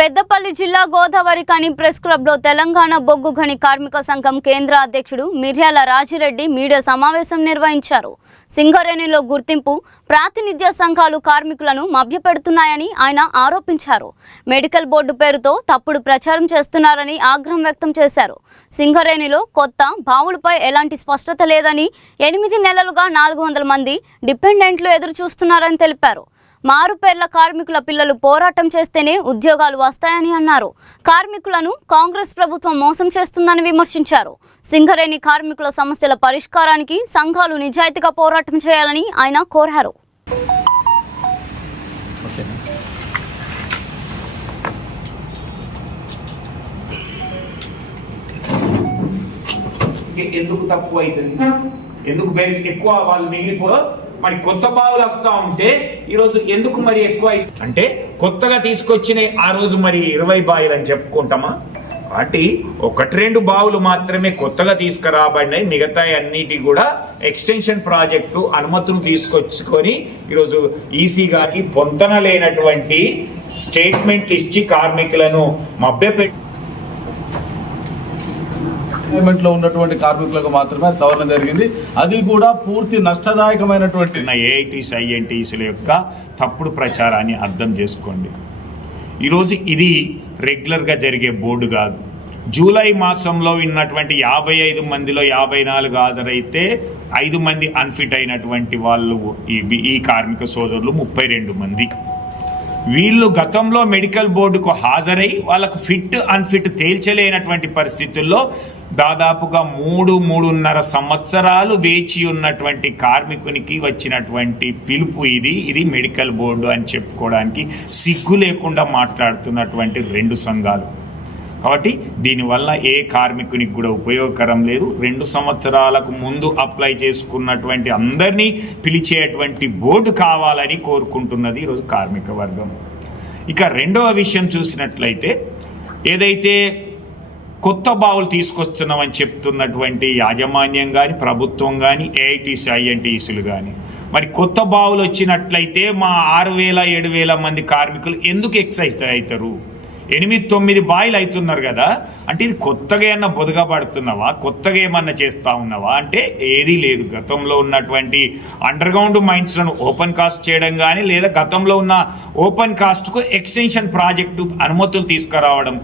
పెద్దపల్లి జిల్లా గోదావరి ఖని ప్రెస్ క్లబ్లో తెలంగాణ బొగ్గు ఖని కార్మిక సంఘం కేంద్ర అధ్యక్షుడు మిర్యాల రాజిరెడ్డి మీడియా సమావేశం నిర్వహించారు. సింగరేణిలో గుర్తింపు ప్రాతినిధ్య సంఘాలు కార్మికులను మభ్యపెడుతున్నాయని ఆయన ఆరోపించారు. మెడికల్ బోర్డు పేరుతో తప్పుడు ప్రచారం చేస్తున్నారని ఆగ్రహం వ్యక్తం చేశారు. సింగరేణిలో కొత్త బావులపై ఎలాంటి స్పష్టత లేదని 8 నెలలుగా 400 మంది డిపెండెంట్లు ఎదురు చూస్తున్నారని తెలిపారు. మారుపేర్ల కార్మికుల పిల్లలు పోరాటం చేస్తేనే ఉద్యోగాలు వస్తాయని అన్నారు. కార్మికులను కాంగ్రెస్ ప్రభుత్వం మోసం చేస్తుందని విమర్శించారు. సింగరేణి కార్మికుల సమస్యల పరిష్కారానికి సంఘాలు నిజాయితీగా పోరాటం చేయాలని ఆయన కోరారు. ఎందుకు తక్కువ అవుతుంది, ఎందుకు ఎక్కువ వాళ్ళు మిగిలిపో మరి కొత్త బావులు వస్తా ఉంటే ఈరోజు ఎందుకు మరి ఎక్కువ అంటే కొత్తగా తీసుకొచ్చిన ఆ రోజు మరి 20 బావులు అని చెప్పుకుంటామా? కాబట్టి 1-2 బావులు మాత్రమే కొత్తగా తీసుకురాబడినాయి. మిగతా అన్నిటి కూడా ఎక్స్టెన్షన్ ప్రాజెక్టు అనుమతులు తీసుకొచ్చుకొని ఈరోజు ఈసీ గారికి పొంతన లేనటువంటి స్టేట్మెంట్ ఇచ్చి కార్మికులను మభ్యపెట్టి లో ఉన్నటువంటి కార్మికులకు మాత్రమే సవరణ జరిగింది. అది కూడా పూర్తి నష్టదాయకమైనటువంటి ఏఐటీస్ ఐఎన్టీసీల యొక్క తప్పుడు ప్రచారాన్ని అర్థం చేసుకోండి. ఈరోజు ఇది రెగ్యులర్గా జరిగే బోర్డు కాదు. జూలై మాసంలో ఉన్నటువంటి 55 మందిలో 54 హాజరైతే 5 మంది అన్ఫిట్ అయినటువంటి వాళ్ళు ఈ కార్మిక సోదరులు 32 మంది. వీళ్ళు గతంలో మెడికల్ బోర్డుకు హాజరై వాళ్ళకు ఫిట్ అన్ఫిట్ తేల్చలేనటువంటి పరిస్థితుల్లో దాదాపుగా 3-3.5 సంవత్సరాలు వేచి ఉన్నటువంటి కార్మికునికి వచ్చినటువంటి పిలుపు ఇది మెడికల్ బోర్డు అని చెప్పుకోవడానికి సిగ్గు లేకుండా మాట్లాడుతున్నటువంటి 2 సంఘాలు. కాబట్టి దీనివల్ల ఏ కార్మికునికి కూడా ఉపయోగకరం లేదు. 2 సంవత్సరాలకు ముందు అప్లై చేసుకున్నటువంటి అందరినీ పిలిచేటువంటి బోర్డు కావాలని కోరుకుంటున్నది ఈరోజు కార్మిక వర్గం. ఇక రెండవ విషయం చూసినట్లయితే ఏదైతే కొత్త బావులు తీసుకొస్తున్నామని చెప్తున్నటువంటి యాజమాన్యం కానీ ప్రభుత్వం కానీ ఏఐటీసీ ఐఎన్టీసీలు కానీ మరి కొత్త బావులు వచ్చినట్లయితే మా 6,000-7,000 మంది కార్మికులు ఎందుకు ఎక్సైజ్ అవుతారు? 8-9 బాయిలు అవుతున్నారు కదా, అంటే ఇది కొత్తగా ఏమన్నా బొదగబడుతున్నావా, కొత్తగా ఏమన్నా చేస్తూ ఉన్నావా అంటే ఏదీ లేదు. గతంలో ఉన్నటువంటి అండర్గ్రౌండ్ మైన్స్లను ఓపెన్ కాస్ట్ చేయడం కానీ లేదా గతంలో ఉన్న ఓపెన్ కాస్ట్కు ఎక్స్టెన్షన్ ప్రాజెక్టు అనుమతులు తీసుకురావడం,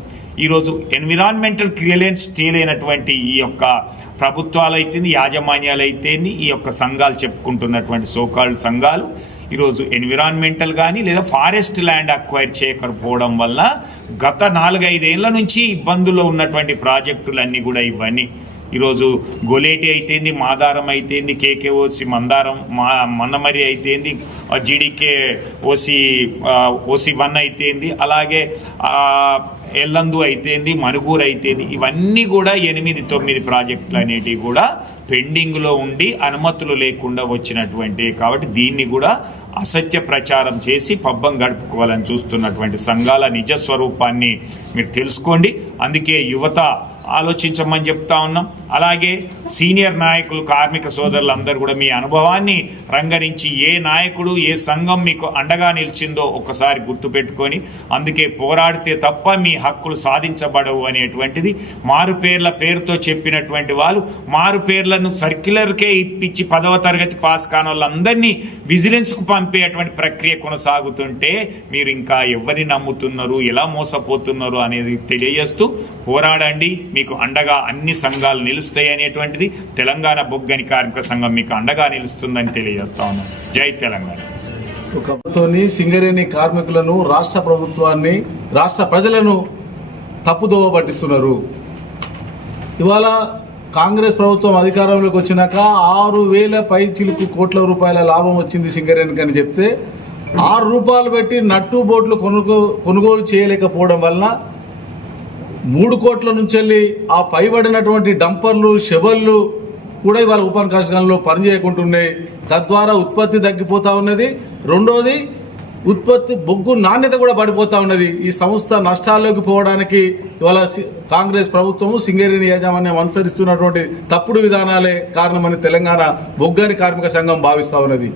ఈరోజు ఎన్విరాన్మెంటల్ క్లియరెన్స్ తేలైనటువంటి ఈ యొక్క ప్రభుత్వాలు అయితేంది యాజమాన్యాలు అయితేంది ఈ యొక్క సంఘాలు చెప్పుకుంటున్నటువంటి సోకాల్డ్ సంఘాలు ఈరోజు ఎన్విరాన్మెంటల్ కానీ లేదా ఫారెస్ట్ ల్యాండ్ అక్వైర్ చేయకపోవడం వల్ల గత 4-5 ఏళ్ల నుంచి ఇబ్బందుల్లో ఉన్నటువంటి ప్రాజెక్టులన్నీ కూడా ఇవన్నీ ఈరోజు గొలేటి అయితేంది, మాదారం అయితేంది, కేకేఓసి మందారం మందమరి అయితేంది, జీడీకే ఓసి 1 అయితేంది, అలాగే ఎల్లందు అయితేంది, మనుగూరు అయితేంది, ఇవన్నీ కూడా 8-9 ప్రాజెక్టులు అనేటివి కూడా పెండింగ్లో ఉండి అనుమతులు లేకుండా వచ్చినటువంటి. కాబట్టి దీన్ని కూడా అసత్య ప్రచారం చేసి పబ్బం గడుపుకోవాలని చూస్తున్నటువంటి సంఘాల నిజస్వరూపాన్ని మీరు తెలుసుకోండి. అందుకే యువత ఆలోచించమని చెప్తా ఉన్నాం. అలాగే సీనియర్ నాయకులు కార్మిక సోదరులందరూ కూడా మీ అనుభవాన్ని రంగరించి ఏ నాయకుడు ఏ సంఘం మీకు అండగా నిలిచిందో ఒక్కసారి గుర్తుపెట్టుకొని అందుకే పోరాడితే తప్ప మీ హక్కులు సాధించబడవు అనేటువంటిది మారుపేర్ల పేరుతో చెప్పినటువంటి వాళ్ళు మారుపేర్లను సర్క్యులర్కే ఇప్పించి 10వ తరగతి పాస్ కాని వాళ్ళందరినీ విజిలెన్స్కు పంపేటువంటి ప్రక్రియ కొనసాగుతుంటే మీరు ఇంకా ఎవరిని నమ్ముతున్నారు, ఎలా మోసపోతున్నారు అనేది తెలియజేస్తూ పోరాడండి. మీకు అండగా అన్ని సంఘాలు నిలుస్తాయి అనేటువంటిది తెలంగాణ బొగ్గని కార్మిక సంఘం మీకు అండగా నిలుస్తుందని తెలియజేస్తా ఉన్నాం. జై తెలంగాణ. ఒకతోని సింగరేణి కార్మికులను రాష్ట్ర ప్రభుత్వాన్ని రాష్ట్ర ప్రజలను తప్పుదోవ పట్టిస్తున్నారు. ఇవాళ కాంగ్రెస్ ప్రభుత్వం అధికారంలోకి వచ్చినాక 6,000 పైచిలుకు కోట్ల రూపాయల లాభం వచ్చింది సింగరేణికి అని చెప్తే 6 రూపాయలు పెట్టి నట్టు బోట్లు కొనుగోలు చేయలేకపోవడం వలన 3 కోట్ల నుంచి వెళ్ళి ఆ పైబడినటువంటి డంపర్లు షెవళ్ళు కూడా ఇవాళ ఓపెన్ కాస్ట్ గన్లో పనిచేయకుంటున్నాయి. తద్వారా ఉత్పత్తి తగ్గిపోతూ ఉన్నది. రెండోది ఉత్పత్తి బొగ్గు నాణ్యత కూడా పడిపోతూ ఉన్నది. ఈ సంస్థ నష్టాల్లోకి పోవడానికి ఇవాళ కాంగ్రెస్ ప్రభుత్వము సింగరేణి యాజమాన్యం అనుసరిస్తున్నటువంటి తప్పుడు విధానాలే కారణమని తెలంగాణ బొగ్గని కార్మిక సంఘం భావిస్తూ ఉన్నది.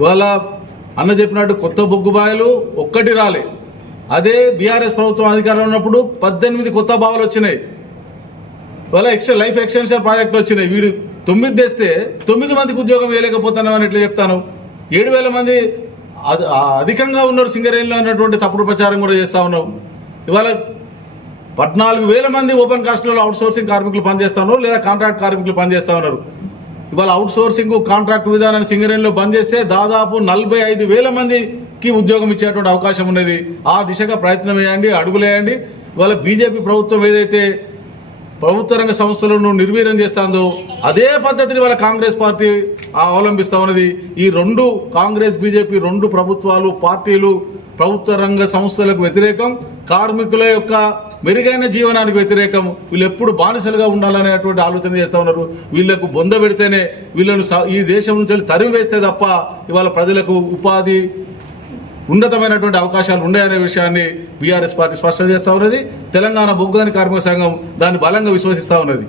ఇవాళ అన్న చెప్పినట్టు కొత్త బొగ్గు బాయలు ఒక్కటి రాలే, అదే బీఆర్ఎస్ ప్రభుత్వం అధికారంలో ఉన్నప్పుడు 18 కొత్త బావులు వచ్చినాయి. ఇవాళ లైఫ్ ఎక్స్టెన్షన్ ప్రాజెక్టులు వచ్చినాయి. వీడు 9 తెస్తే 9 మందికి ఉద్యోగం వేయలేకపోతున్నాం అని ఎట్లా చెప్తాను? 7,000 మంది అధికంగా ఉన్నారు సింగరేణిలో అన్నటువంటి తప్పుడు ప్రచారం కూడా చేస్తూ ఉన్నాం. ఇవాళ 14,000 మంది ఓపెన్ కాస్ట్లో అవుట్ సోర్సింగ్ కార్మికులు పనిచేస్తూ ఉన్నారు, లేదా కాంట్రాక్ట్ కార్మికులు పనిచేస్తూ ఉన్నారు. ఇవాళ అవుట్ సోర్సింగ్ కాంట్రాక్ట్ విధానాన్ని సింగరేణిలో బంద్ చేస్తే దాదాపు 45,000 మందికి ఉద్యోగం ఇచ్చేటువంటి అవకాశం ఉన్నది. ఆ దిశగా ప్రయత్నం వేయండి, అడుగులేయండి. ఇవాళ బీజేపీ ప్రభుత్వం ఏదైతే ప్రభుత్వ రంగ సంస్థలను నిర్వీర్యం చేస్తుందో అదే పద్ధతిని వాళ్ళ కాంగ్రెస్ పార్టీ అవలంబిస్తూ ఉన్నది. ఈ రెండు కాంగ్రెస్ బీజేపీ రెండు ప్రభుత్వాలు పార్టీలు ప్రభుత్వ రంగ సంస్థలకు వ్యతిరేకం, కార్మికుల యొక్క మెరుగైన జీవనానికి వ్యతిరేకం. వీళ్ళు ఎప్పుడు బానిసలుగా ఉండాలనేటువంటి ఆలోచన చేస్తూ ఉన్నారు. వీళ్లకు బొంద పెడితేనే వీళ్ళను ఈ దేశం నుంచి తరిమి వేస్తే తప్ప ఇవాళ ప్రజలకు ఉపాధి ఉన్నతమైనటువంటి అవకాశాలు ఉన్నాయనే విషయాన్ని బీఆర్ఎస్ పార్టీ స్పష్టం చేస్తూ ఉన్నది. తెలంగాణ బొగ్గు గని కార్మిక సంఘం దాన్ని బలంగా విశ్వసిస్తూ ఉన్నది.